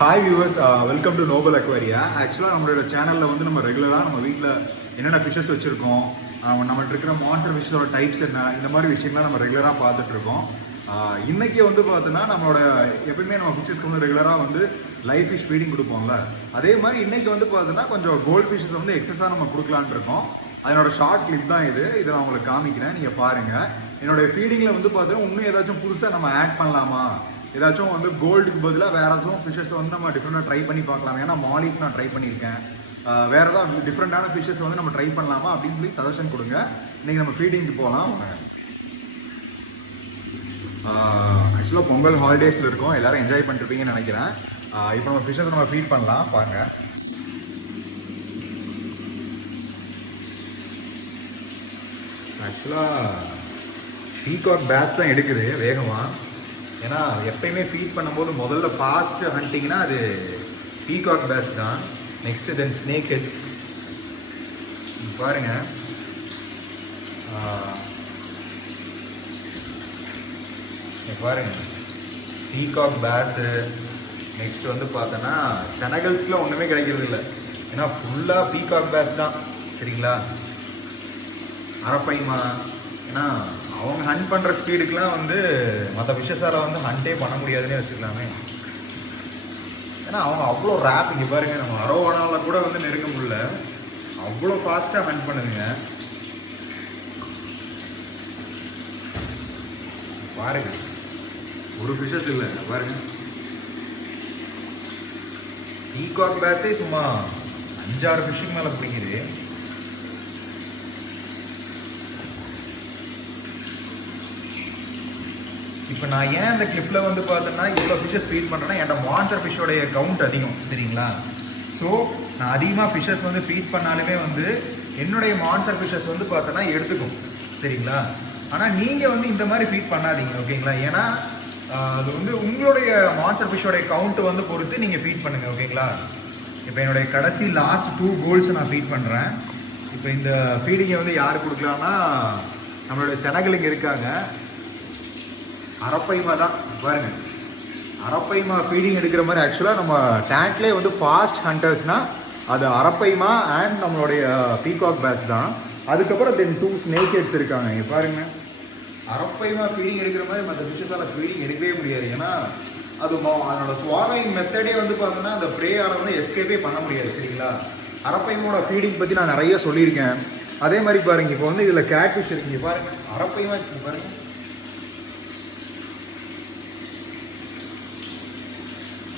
Hi viewers, welcome to Noble Aquaria. ஆக்சுவலாக நம்மளோட சேனலில் வந்து நம்ம ரெகுலராக நம்ம வீட்டில் என்னென்ன ஃபிஷ்ஷஸ் வச்சுருக்கோம், நம்மள்ட்ட இருக்கிற மான்ஸ்டர் ஃபிஷ்ஷோட டைப்ஸ் என்ன, இந்த மாதிரி விஷயங்கள்லாம் நம்ம ரெகுலராக பார்த்துட்ருக்கோம். இன்றைக்கி வந்து பார்த்தோன்னா நம்மளோட எப்பயுமே நம்ம ஃபிஷ்ஷஸ்க்கு வந்து ரெகுலராக வந்து லைவ் ஃபிஷ் ஃபீடிங் கொடுப்போம்ல, அதே மாதிரி இன்றைக்கி வந்து பார்த்தோன்னா கொஞ்சம் கோல்டு ஃபிஷ்ஷஸ் வந்து எக்ஸஸாக நம்ம கொடுக்கலான் இருக்கோம். அதனோட ஷார்ட் கிளிப் தான் இது. இதை நான் உங்களுக்கு காமிக்கிறேன், நீங்கள் பாருங்கள். என்னோடய ஃபீடிங்கில் வந்து பார்த்தோன்னா இன்னும் ஏதாச்சும் புதுசாக நம்ம ஆட் பண்ணலாமா, ஏதாச்சும் வந்து கோல்டுக்கு பதிலாக வேறு ஏதாச்சும் ஃபிஷ்ஷஸ் வந்து நம்ம டிஃப்ரெண்ட்டாக ட்ரை பண்ணி பார்க்கலாம். ஏன்னா மாலிஸ் நான் ட்ரை பண்ணியிருக்கேன். வேறு ஏதாவது டிஃப்ரெண்ட்டான ஃபிஷ்ஷஸ் வந்து நம்ம ட்ரை பண்ணலாமா அப்படின்னு சொல்லி சஜஷன் கொடுங்க. இன்றைக்கி நம்ம ஃபீடிங்க்கு போகலாம். ஆக்சுவலாக பொங்கல் ஹாலிடேஸில் இருக்கோம், எல்லோரும் என்ஜாய் பண்ணிருப்பீங்கன்னு நினைக்கிறேன். இப்போ நம்ம ஃபிஷ்ஷஸ் நம்ம ஃபீட் பண்ணலாம், பாருங்க. ஆக்சுவலாக பீகாக் பேஸ் தான் எடுக்குது வேகமாக. ஏன்னா எப்பயுமே ஃபீட் பண்ணும்போது முதல்ல ஃபாஸ்ட் ஹண்டிங்னா அது பீகாக் பேஸ் தான். நெக்ஸ்ட்டு தென் ஸ்னேக் ஹெட்ஸ் பாருங்க. பாருங்க பீகாக் பேஸு. நெக்ஸ்ட் வந்து பார்த்தோன்னா செனகல்ஸில் ஒன்றுமே கிடைக்கிறது இல்லை, ஏன்னா ஃபுல்லாக பீகாக் பேஸ் தான். சரிங்களா, அரப்பைமா. ஏன்னா அவங்க ஹண்ட் பண்ணுற ஸ்பீடுக்கெலாம் வந்து மற்ற ஃபிஷ்ஷஸால் வந்து ஹண்டே பண்ண முடியாதுன்னே வச்சுக்கலாமே. ஏன்னா அவங்க அவ்வளோ ரேப். இங்கே பாருங்க, நம்ம அரோவானால கூட வந்து நெருங்க முடியல, அவ்வளோ ஃபாஸ்ட்டாக ஹண்ட் பண்ணுதுங்க. பாருங்க, ஒரு ஃபிஷ்ஷஸ் இல்லை பாருங்க. பீகாக் பேஸே சும்மா 5-6 ஃபிஷ்ஷுக்கு மேலே பிடிக்குது. இப்போ நான் ஏன் இந்த கிளிப்பில் வந்து பார்த்தோன்னா இவ்வளோ ஃபிஷ்ஷஸ் ஃபீட் பண்ணுறேன்னா, என்னோட மான்ஸ்டர் ஃபிஷ்ஷோடைய கவுண்ட் அதிகம். சரிங்களா, ஸோ நான் அதிகமாக ஃபிஷ்ஷஸ் வந்து ஃபீட் பண்ணாலுமே வந்து என்னுடைய மான்ஸ்டர் ஃபிஷ்ஷஸ் வந்து பார்த்தோன்னா எடுத்துக்கும். சரிங்களா, ஆனால் நீங்கள் வந்து இந்த மாதிரி ஃபீட் பண்ணாதீங்க, ஓகேங்களா. ஏன்னா அது வந்து உங்களுடைய மான்ஸ்டர் ஃபிஷ்ஷோடைய கவுண்ட் வந்து பொறுத்து நீங்கள் ஃபீட் பண்ணுங்கள், ஓகேங்களா. இப்போ என்னுடைய கடைசி லாஸ்ட் 2 கோல்ஸ் நான் ஃபீட் பண்ணுறேன். இப்போ இந்த ஃபீடிங்கை வந்து யார் கொடுக்கலான்னா, நம்மளுடைய செனகலுங்க இருக்காங்க, அரப்பைமா தான். பாருங்க, அரப்பைமா ஃபீடிங் எடுக்கிற மாதிரி. ஆக்சுவலாக நம்ம டேங்க்லேயே வந்து ஃபாஸ்ட் ஹண்டர்ஸ்னால் அது அரப்பைமா அண்ட் நம்மளுடைய பீகாக் பேஸ் தான். அதுக்கப்புறம் தென் 2 ஸ்னேக் ஹெட்ஸ் இருக்காங்க. இங்கே பாருங்க, அரப்பைமா ஃபீடிங் எடுக்கிற மாதிரி மற்ற ஃபிஷ்ஷஸால் ஃபீடிங் எடுக்கவே முடியாது. ஏன்னா அது அதனோட ஸ்வாலோயிங் மெத்தடே வந்து பார்த்தோன்னா அந்த ப்ரேயால் வந்து எஸ்கேப்பே பண்ண முடியாது. சரிங்களா, அரப்பைமோட ஃபீடிங் பற்றி நான் நிறைய சொல்லியிருக்கேன். அதே மாதிரி பாருங்க, இப்போ வந்து இதில் கேட் ஃபிஷ் இருக்குங்க பாருங்க. அரப்பைமா பாருங்க,